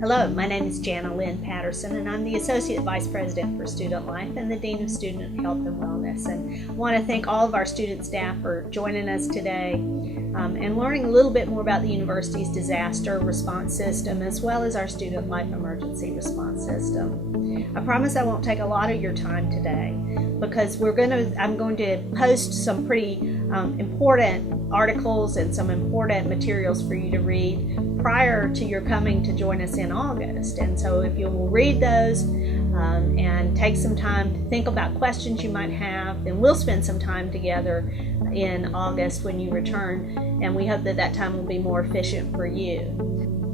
Hello, my name is Jana Lynn Patterson, and I'm the Associate Vice President for Student Life and the Dean of Student Health and Wellness. And I want to thank all of our student staff for joining us today and learning a little bit more about the university's disaster response system as well as our Student Life Emergency Response System. I promise I won't take a lot of your time today because I'm going to post some pretty important articles and some important materials for you to read prior to your coming to join us in August. And so if you will read those and take some time to think about questions you might have, then we'll spend some time together in August when you return, and we hope that that time will be more efficient for you.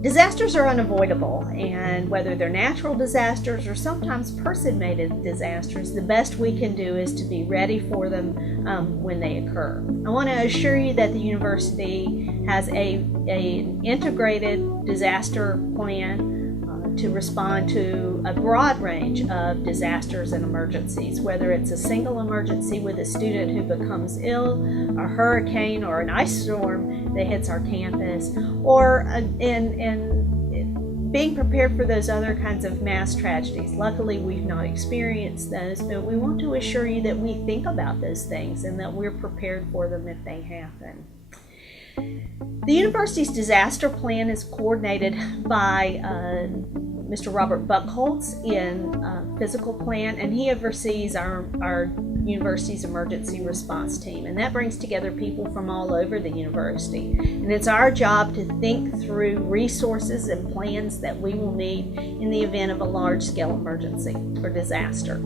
Disasters are unavoidable, and whether they're natural disasters or sometimes person-made disasters, the best we can do is to be ready for them when they occur. I want to assure you that the university has an integrated disaster plan to respond to a broad range of disasters and emergencies, whether it's a single emergency with a student who becomes ill, a hurricane or an ice storm that hits our campus, or in being prepared for those other kinds of mass tragedies. Luckily, we've not experienced those, but we want to assure you that we think about those things and that we're prepared for them if they happen. The university's disaster plan is coordinated by Mr. Robert Buckholz in physical plan, and he oversees our university's emergency response team, and that brings together people from all over the university. And it's our job to think through resources and plans that we will need in the event of a large-scale emergency or disaster.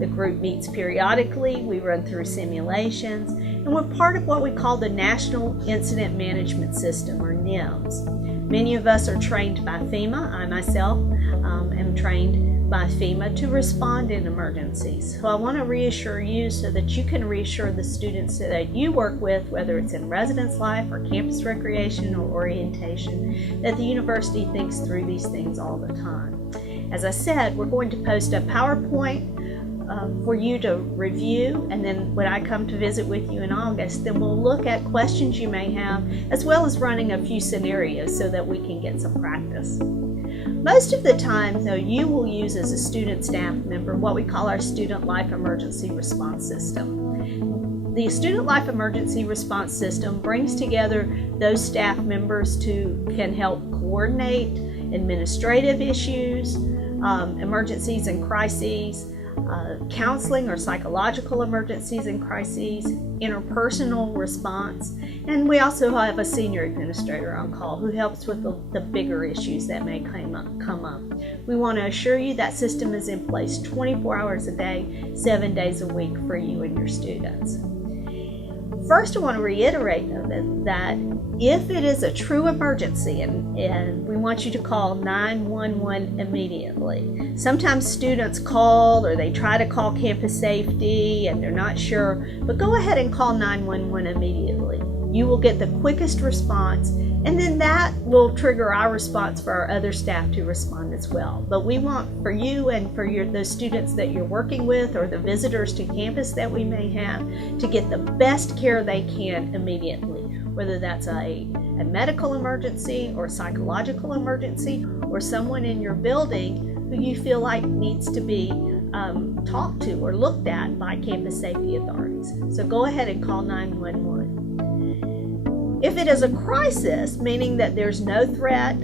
The group meets periodically, we run through simulations, and we're part of what we call the National Incident Management System, or NIMS. Many of us are trained by FEMA. I myself am trained by FEMA to respond in emergencies. So I want to reassure you so that you can reassure the students that you work with, whether it's in residence life or campus recreation or orientation, that the university thinks through these things all the time. As I said, we're going to post a PowerPoint for you to review, and then when I come to visit with you in August, then we'll look at questions you may have, as well as running a few scenarios so that we can get some practice. Most of the time, though, you will use as a student staff member what we call our Student Life Emergency Response System. The Student Life Emergency Response System brings together those staff members who can help coordinate administrative issues, emergencies and crises, counseling or psychological emergencies and crises, interpersonal response, and we also have a senior administrator on call who helps with the bigger issues that may come up. We want to assure you that system is in place 24 hours a day, 7 days a week for you and your students. First, I want to reiterate though, that if it is a true emergency, and we want you to call 911 immediately. Sometimes students call or they try to call campus safety and they're not sure, but go ahead and call 911 immediately. You will get the quickest response, and then that will trigger our response for our other staff to respond as well. But we want for you and for those students that you're working with or the visitors to campus that we may have to get the best care they can immediately, whether that's a medical emergency or psychological emergency or someone in your building who you feel like needs to be talked to or looked at by campus safety authorities. So go ahead and call 911. If it is a crisis, meaning that there's no threat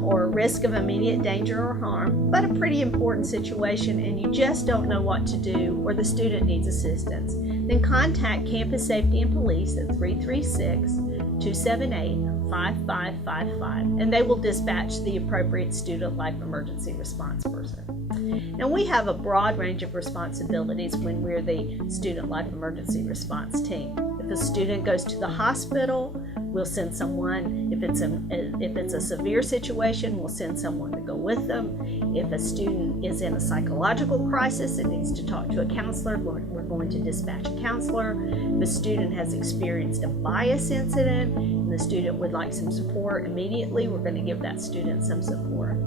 or risk of immediate danger or harm, but a pretty important situation and you just don't know what to do or the student needs assistance, then contact Campus Safety and Police at 336-278-5555, and they will dispatch the appropriate Student Life Emergency Response person. Now, we have a broad range of responsibilities when we're the Student Life Emergency Response team. If a student goes to the hospital, we'll send someone. If it's a severe situation, we'll send someone to go with them. If a student is in a psychological crisis and needs to talk to a counselor, we're going to dispatch a counselor. If a student has experienced a bias incident and the student would like some support immediately, we're going to give that student some support.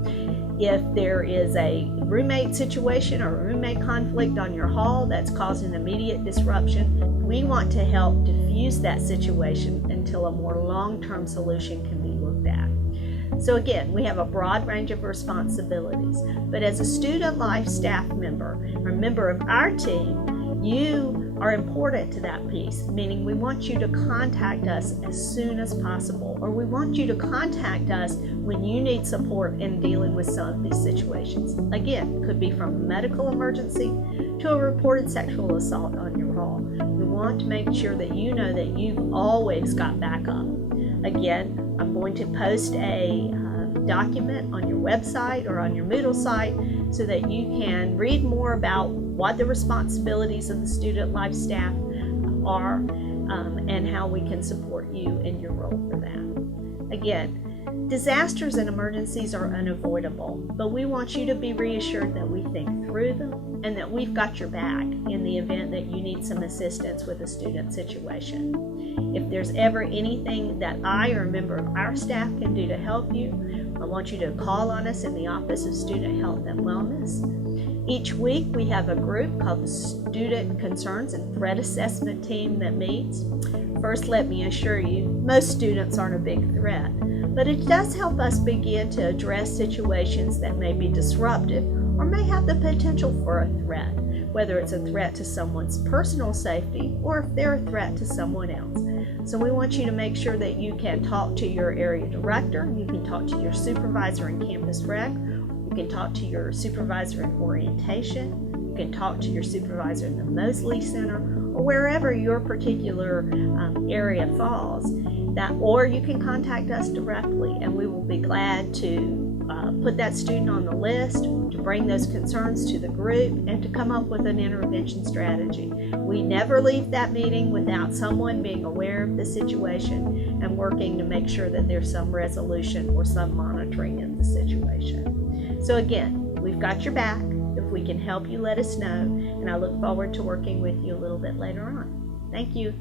If there is a roommate situation or a roommate conflict on your hall that's causing immediate disruption, we want to help diffuse that situation until a more long-term solution can be looked at. So again, we have a broad range of responsibilities, but as a student life staff member or member of our team, you are important to that piece, meaning we want you to contact us as soon as possible, or we want you to contact us when you need support in dealing with some of these situations. Again, could be from a medical emergency to a reported sexual assault on your roll. We want to make sure that you know that you've always got backup. Again, I'm going to post a document on your website or on your Moodle site so that you can read more about what the responsibilities of the student life staff are and how we can support you in your role for that. Again, disasters and emergencies are unavoidable, but we want you to be reassured that we think through them and that we've got your back in the event that you need some assistance with a student situation. If there's ever anything that I or a member of our staff can do to help you, I want you to call on us in the Office of Student Health and Wellness. Each week we have a group called the Student Concerns and Threat Assessment Team that meets. First, let me assure you, most students aren't a big threat, but it does help us begin to address situations that may be disruptive or may have the potential for a threat, whether it's a threat to someone's personal safety or if they're a threat to someone else. So we want you to make sure that you can talk to your area director, you can talk to your supervisor in campus rec, you can talk to your supervisor in orientation, you can talk to your supervisor in the Mosley Center, or wherever your particular area falls. Or you can contact us directly, and we will be glad to put that student on the list, to bring those concerns to the group, and to come up with an intervention strategy. We never leave that meeting without someone being aware of the situation and working to make sure that there's some resolution or some monitoring in the situation. So again, we've got your back. If we can help you, let us know, and I look forward to working with you a little bit later on. Thank you.